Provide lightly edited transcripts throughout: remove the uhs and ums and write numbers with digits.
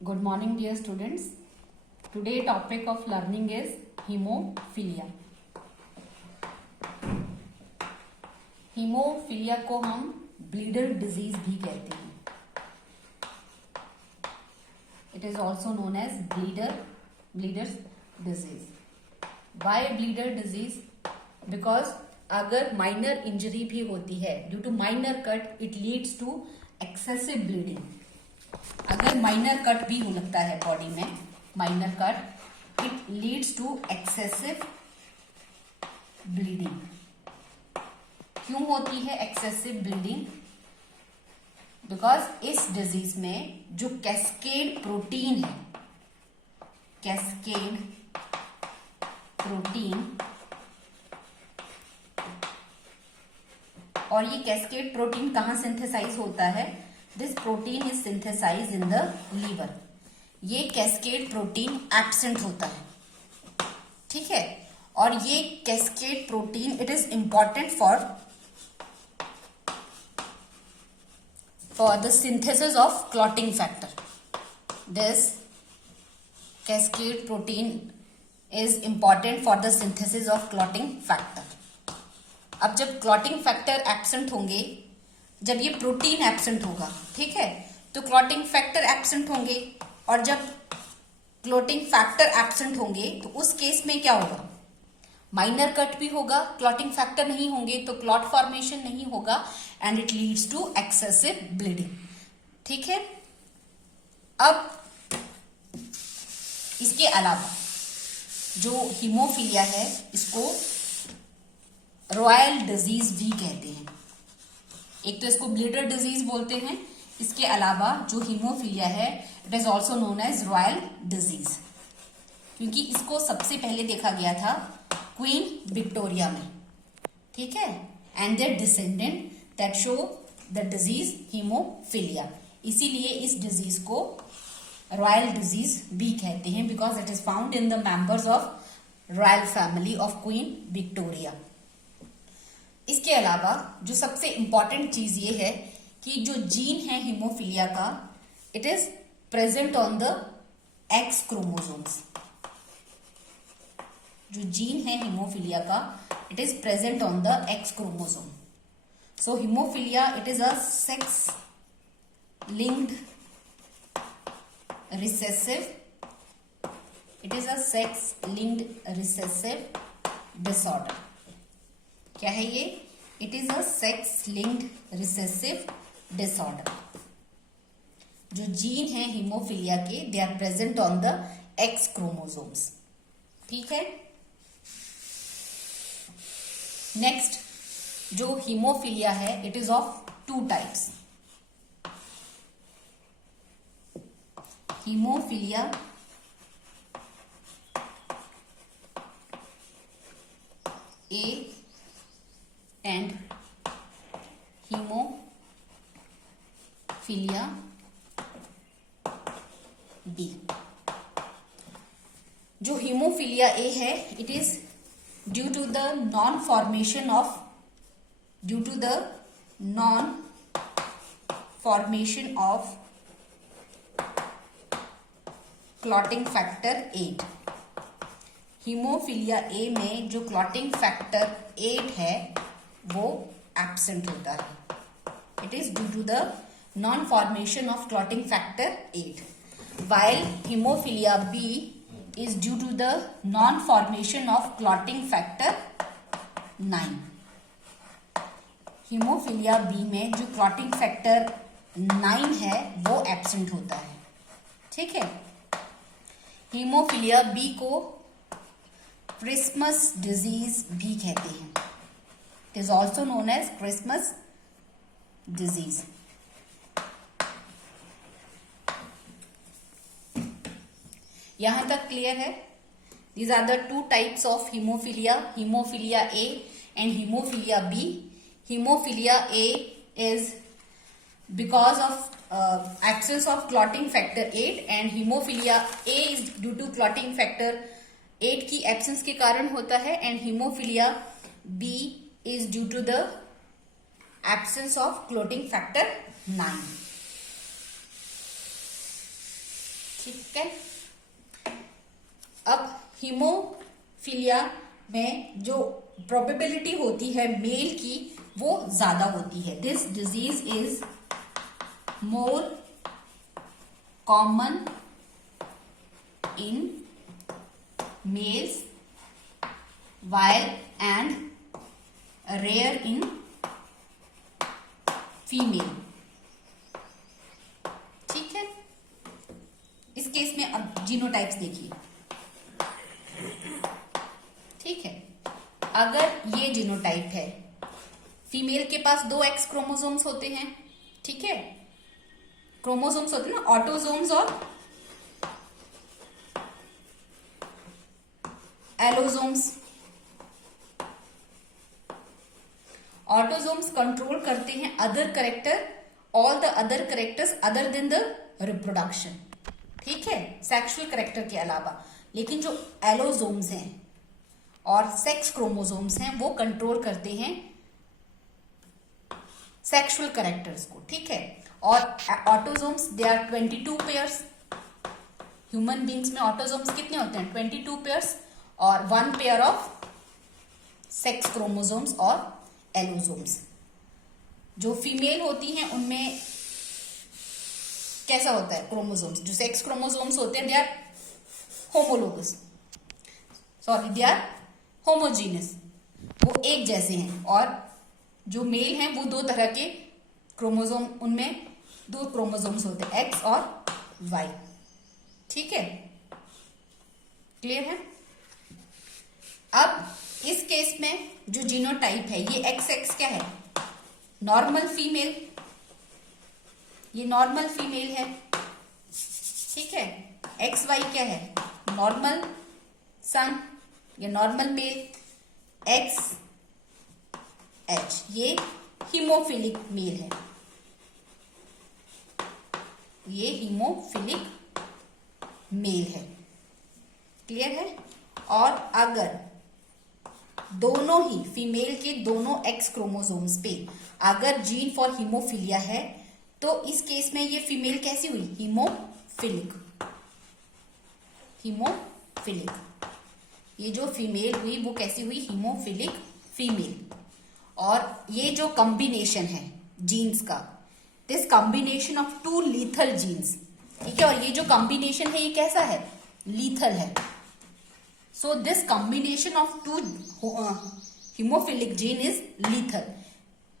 Good morning, dear students. Today topic of learning is hemophiliia. Haemophilia को हम bleeder disease भी कहते हैं. It is also known as bleeders disease. Why bleeder disease? Because अगर minor injury भी होती है due to minor cut, it leads to excessive bleeding. अगर माइनर कट भी हो लगता है बॉडी में, minor cut, it leads to excessive bleeding. क्यों होती है एक्सेसिव ब्लीडिंग? बिकॉज इस डिजीज में जो कैस्केड प्रोटीन है, कैस्केड प्रोटीन, और ये कैस्केड प्रोटीन कहां सिंथेसाइज होता है? This protein is synthesise in the liver. ये कैस्केड प्रोटीन एब्सेंट होता है, ठीक है. और ये cascade protein it is important for the synthesis of clotting factor. This cascade protein is important for the synthesis of clotting factor. अब जब clotting factor absent होंगे, जब ये प्रोटीन एब्सेंट होगा, ठीक है, तो क्लॉटिंग फैक्टर एब्सेंट होंगे. और जब क्लॉटिंग फैक्टर एब्सेंट होंगे तो उस केस में क्या होगा? माइनर कट भी होगा, क्लॉटिंग फैक्टर नहीं होंगे तो क्लॉट फॉर्मेशन नहीं होगा and it leads to excessive bleeding. ठीक है. अब इसके अलावा जो हीमोफीलिया है इसको रॉयल डिजीज भी कहते हैं. एक तो इसको ब्लीडर डिजीज बोलते हैं, इसके अलावा जो हीमोफीलिया है it is also known as royal disease, क्योंकि इसको सबसे पहले देखा गया था क्वीन विक्टोरिया में, ठीक है, and their descendant that show the disease haemophilia. इसीलिए इस डिजीज को रॉयल डिजीज भी कहते हैं because it is found in the members of royal family of Queen Victoria. इसके अलावा जो सबसे इंपॉर्टेंट चीज ये है कि जो जीन है हीमोफीलिया का, it is present on the X chromosomes. जो जीन है हीमोफीलिया का, it is present on the X chromosome. So haemophilia it is a sex linked recessive, it is a sex linked recessive disorder. क्या है ये? It is a sex linked recessive disorder. जो gene है haemophilia के, they are present on the X chromosomes. ठीक है. Next जो haemophilia है it is of two types. Haemophilia A and haemophilia B. जो हीमोफीलिया ए है it is due to the non formation of clotting factor 8. Haemophilia A में जो clotting factor 8 है वो एब्सेंट होता है. It is due to the non formation of clotting factor 8, while haemophilia B is due to the non-formation of clotting factor 9. Haemophilia B में जो clotting factor 9 है वो एब्सेंट होता है. ठीक है. हीमोफीलिया बी को क्रिसमस डिजीज भी कहते हैं. It is also known as Christmas disease. यहां तक क्लियर है? These are the two types of haemophilia, haemophilia A and haemophilia B. Haemophilia A is because of absence of clotting factor 8 and haemophilia A is due to clotting factor 8 की absence के कारण होता है and haemophilia B is due to the absence of clotting factor 9. ठीक है। अब haemophilia में जो प्रोबेबिलिटी होती है मेल की वो ज्यादा होती है। This disease is more common in males while and rare in female. ठीक है। इस केस में अब जीनोटाइप्स देखिए। ठीक है, अगर ये जीनोटाइप है, फीमेल के पास 2 एक्स क्रोमोसोम्स होते हैं। ठीक है, क्रोमोसोम्स होते हैं ना, ऑटोसोम्स और एलोसोम्स। ऑटोसोम्स कंट्रोल करते हैं other character, all the other characters other than the reproduction. ठीक है, सेक्सुअल करेक्टर के अलावा। लेकिन जो एलोसोम्स हैं और सेक्स क्रोमोसोम्स हैं वो कंट्रोल करते हैं सेक्सुअल करेक्टर्स को। ठीक है, और autosomes they are 22 pairs. Human beings में ऑटोसोम्स कितने होते हैं? 22 पेयर्स और 1 पेयर ऑफ सेक्स क्रोमोसोम्स और एलोसोम्स। जो फीमेल होती हैं उनमें कैसा होता है क्रोमोसोम्स? जो सेक्स क्रोमोसोम्स होते हैं they are homologous, sorry they are homogeneous, वो एक जैसे हैं। और जो मेल हैं वो 2 तरह के क्रोमोसोम, उनमें 2 क्रोमोसोम्स होते हैं, एक्स और वाई। ठीक है, क्लियर है? अब इस केस में जो जीनोटाइप है ये एक्स एक्स क्या है? Normal female. ये नॉर्मल फीमेल है। ठीक है, एक्स वाई क्या है? नॉर्मल सन या नॉर्मल मेल। एक्स एच ये हीमोफिलिक मेल है, ये हीमोफिलिक मेल है। क्लियर है? और अगर दोनों ही फीमेल के दोनों एक्स क्रोमोसोम्स पे अगर जीन फॉर हीमोफीलिया है तो इस केस में ये फीमेल कैसी हुई? हीमोफिलिक। हीमोफिलिक, ये जो फीमेल हुई वो कैसी हुई? Haemophilic female. और ये जो कॉम्बिनेशन है जीन्स का, this combination of 2 lethal genes. ठीक है, और ये जो कॉम्बिनेशन है ये कैसा है? लीथल है। So this combination of 2 hemophilic gene is lethal.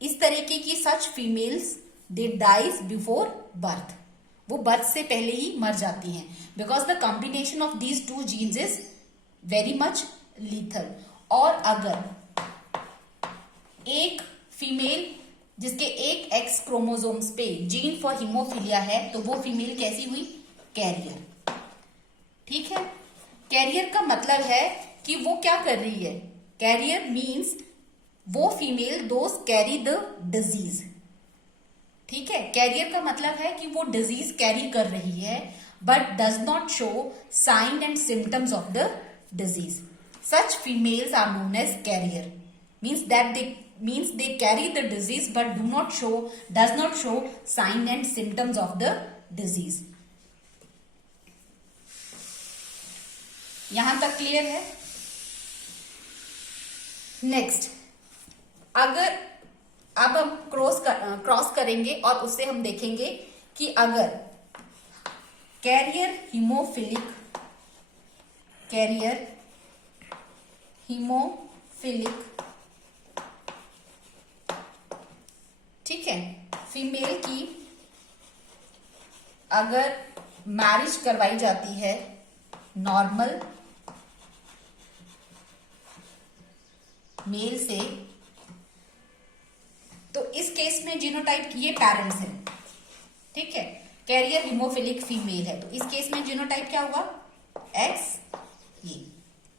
इस तरीके की such females they dies before birth. वो बर्थ से पहले ही मर जाती हैं because the combination of these 2 genes is very much lethal. और अगर एक फीमेल जिसके एक एक्स क्रोमोसोम्स पे जीन फॉर हीमोफीलिया है तो वो फीमेल कैसी हुई? कैरियर। ठीक है, कैरियर का मतलब है कि वो क्या कर रही है? कैरियर मीन्स वो female those carry the disease. ठीक है, कैरियर का मतलब है कि वो डिजीज कैरी कर रही है but does not show sign and symptoms of the disease. Such females are known as carrier, means they carry the disease but does not show sign and symptoms of the disease. यहां तक clear है? Next, अगर अब हम cross करेंगे और उससे हम देखेंगे कि अगर कैरियर हीमोफिलिक ठीक है, फीमेल की अगर मैरिज करवाई जाती है नॉर्मल मेल से तो इस केस में जीनोटाइप ये पेरेंट्स है। ठीक है, कैरियर हीमोफिलिक फीमेल है तो इस केस में जीनोटाइप क्या हुआ? एक्स।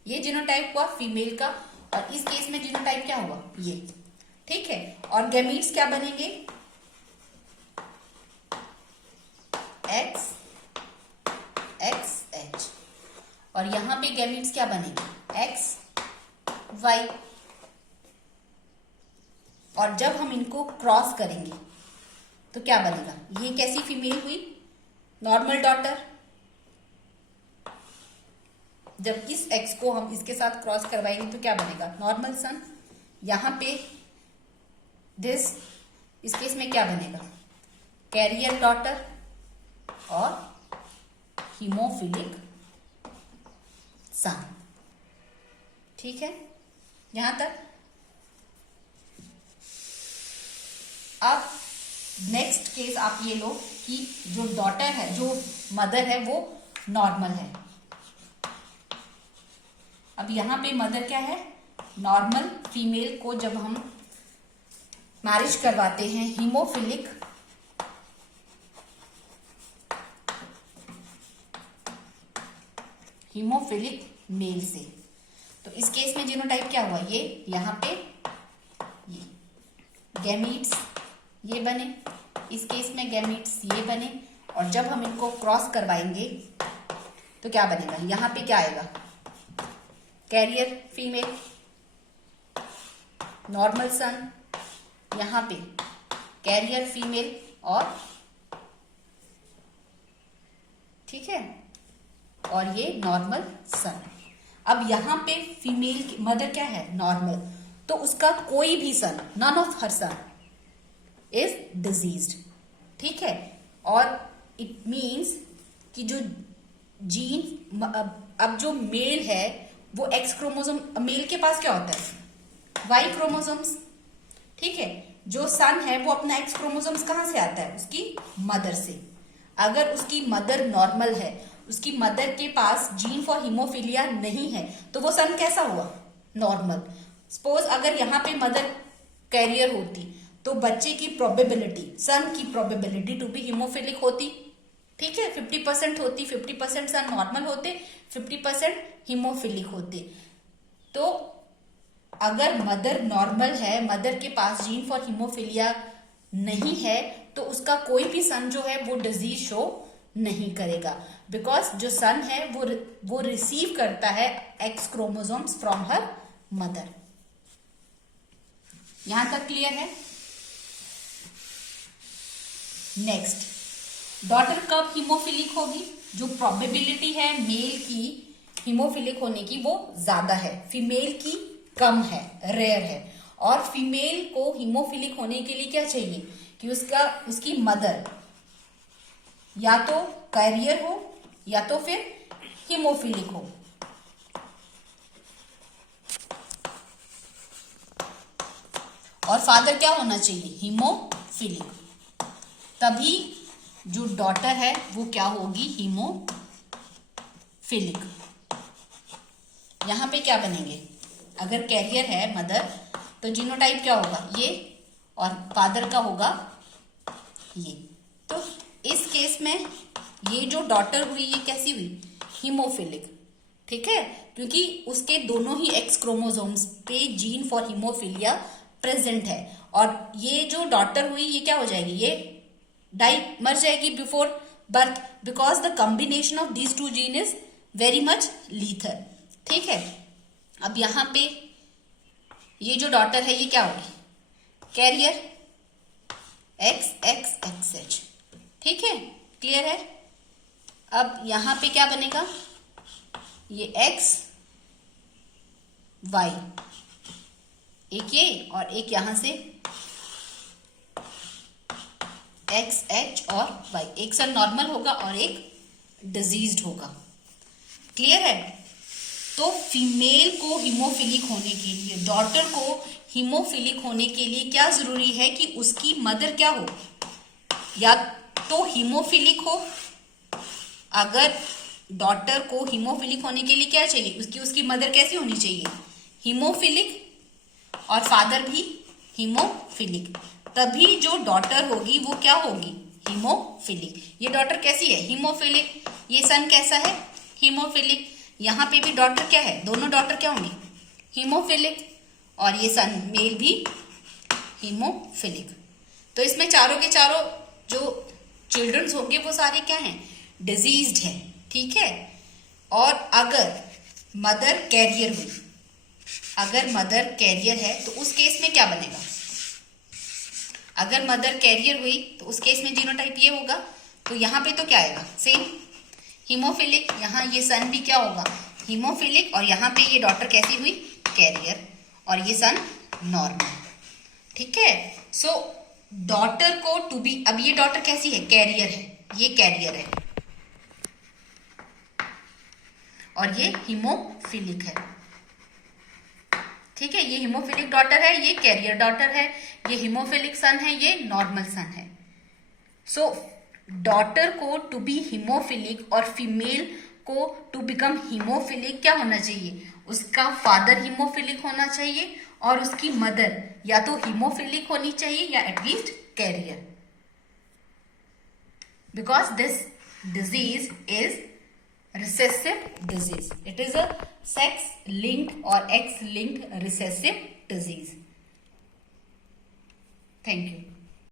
ये जीनोटाइप हुआ फीमेल का और इस केस में जीनोटाइप क्या हुआ? ये। ठीक है, और गैमीट्स क्या बनेंगे? X X H. और यहां पे गैमीट्स क्या बनेंगे? X Y. और जब हम इनको क्रॉस करेंगे तो क्या बनेगा? ये कैसी फीमेल हुई? Normal daughter. जब इस एक्स को हम इसके साथ क्रॉस करवाएंगे तो क्या बनेगा, नॉर्मल सन। यहाँ पे दिस, इस केस में क्या बनेगा, कैरियर डॉटर और हीमोफिलिक सन। ठीक है, यहां तक। अब नेक्स्ट केस आप ये लो कि जो डॉटर है, जो मदर है, वो नॉर्मल है। अब यहां पे मदर क्या है, नॉर्मल फीमेल को जब हम मैरिज करवाते हैं हीमोफिलिक मेल से, तो इस केस में जीनोटाइप क्या हुआ, ये यहाँ पे ये गैमीट्स ये बने, इस केस में गैमीट्स ये बने, और जब हम इनको क्रॉस करवाएंगे तो क्या बनेगा, यहाँ पे क्या आएगा, कैरियर फीमेल, नॉर्मल सन, यहाँ पे कैरियर फीमेल, और ठीक है, और ये नॉर्मल सन। अब यहाँ पे फीमेल मदर क्या है, नॉर्मल, तो उसका कोई भी son, none of her son is diseased. ठीक है, और इट मीन्स कि जो जीन, अब जो मेल है वो एक्स क्रोमोसोम, मेल के पास क्या होता है, वाई क्रोमोसोम्स। ठीक है, जो सन है वो अपना एक्स क्रोमोसोम्स कहां से आता है, उसकी मदर से। अगर उसकी मदर नॉर्मल है, उसकी मदर के पास जीन फॉर हीमोफिलिया नहीं है, तो वो सन कैसा हुआ, नॉर्मल। सपोज अगर यहाँ पे मदर कैरियर होती तो बच्चे की प्रोबेबिलिटी, सन की प्रोबेबिलिटी टू बी हीमोफिलिक होती। ठीक है, 50% होती, 50% सन नॉर्मल होते, 50% हीमोफिलिक होते। तो अगर मदर नॉर्मल है, मदर के पास जीन फॉर हीमोफिलिया नहीं है, तो उसका कोई भी सन जो है वो डिजीज शो नहीं करेगा, बिकॉज जो सन है वो रिसीव करता है x chromosomes from her mother. यहां तक क्लियर है। नेक्स्ट, डॉटर कब हीमोफिलिक होगी, जो प्रोबेबिलिटी है मेल की हीमोफिलिक होने की वो ज्यादा है, फीमेल की कम है, रेयर है। और फीमेल को हीमोफिलिक होने के लिए क्या चाहिए कि उसकी मदर या तो कैरियर हो या तो फिर हीमोफिलिक हो। और फादर क्या होना चाहिए, हीमोफिलिक। तभी जो डॉटर है वो क्या होगी, हीमोफिलिक। यहां पे क्या बनेंगे, अगर कैरियर है मदर तो जीनोटाइप क्या होगा, ये, और फादर का होगा ये। तो इस केस में ये जो डॉटर हुई ये कैसी हुई, हीमोफिलिक। ठीक है, क्योंकि उसके दोनों ही एक्स क्रोमोसोम्स पे जीन फॉर हीमोफिलिया प्रेजेंट है। और ये जो डॉटर हुई ये क्या हो जाएगी, ये मर जाएगी before birth, because the combination of these two gene is very much Leathern. ठीक है, अब यहां पे ये जो डॉटर है ये क्या होगी, कैरियर XXXH। ठीक है, क्लियर है। अब यहां पे क्या बनेगा, ये X Y, एक ये और एक यहां से XH और Y, एक सन नॉर्मल होगा और एक डिजीज्ड होगा। क्लियर है। तो फीमेल को हीमोफिलिक होने के लिए, डॉटर को हीमोफिलिक होने के लिए क्या जरूरी है कि उसकी मदर क्या हो, या तो हीमोफिलिक हो। अगर डॉटर को हीमोफिलिक होने के लिए क्या चाहिए, उसकी मदर कैसी होनी चाहिए, हीमोफिलिक, और फादर भी हीमोफिलिक। तभी जो डॉटर होगी वो क्या होगी, हीमोफिलिक। ये डॉटर कैसी है, हीमोफिलिक। ये सन कैसा है, हीमोफिलिक। यहाँ पे भी डॉटर क्या है, दोनों डॉटर क्या होंगे, हीमोफिलिक, और ये सन मेल भी हीमोफिलिक। तो इसमें चारों के चारों जो चिल्ड्रंस होंगे वो सारे क्या हैं, डिजीज्ड हैं। ठीक है। और अगर मदर कैरियर हुई, अगर मदर कैरियर है तो उस केस में क्या बनेगा, अगर मदर कैरियर हुई तो उस केस में जीनोटाइप ये होगा। तो यहाँ पे तो क्या आएगा, सेम हीमोफिलिक। यहाँ ये सन भी क्या होगा, हीमोफिलिक, और यहाँ पे ये डॉटर कैसी हुई, कैरियर, और ये सन नॉर्मल। ठीक है, सो डॉटर को टू बी, अब ये डॉटर कैसी है, कैरियर है, ये कैरियर है, और ये हीमोफिलिक है। ठीक है, ये हीमोफिलिक डॉटर है, ये कैरियर डॉटर है, ये हीमोफिलिक सन है, ये नॉर्मल सन है। सो डॉटर को टू बी हीमोफिलिक और फीमेल को टू बिकम हीमोफिलिक क्या होना चाहिए, उसका फादर हीमोफिलिक होना चाहिए और उसकी मदर या तो हीमोफिलिक होनी चाहिए या at least carrier, because this disease is recessive disease. It is a sex linked or X linked recessive disease. Thank you.